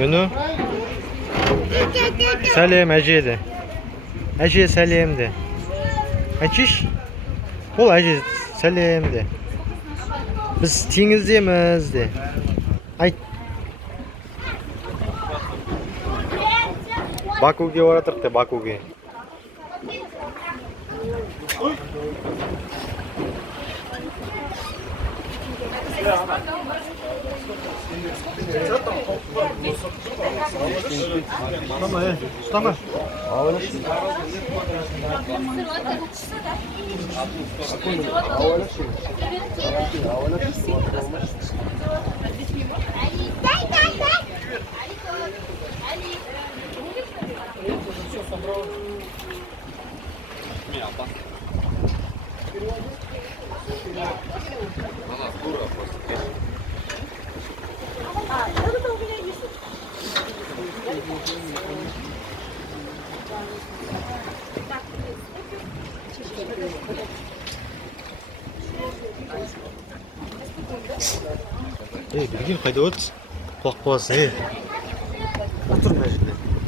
Нуну. Сәлем әже де. Әже сәлем де. Әчеш? Ол әже сәлем де. Біз теңіздеміз де. Айт. Бакуге оратырық де, Бакуге. Ұстама. Bilgin қайда өтсің? Құлақ қуасың, Отыр мына жерде.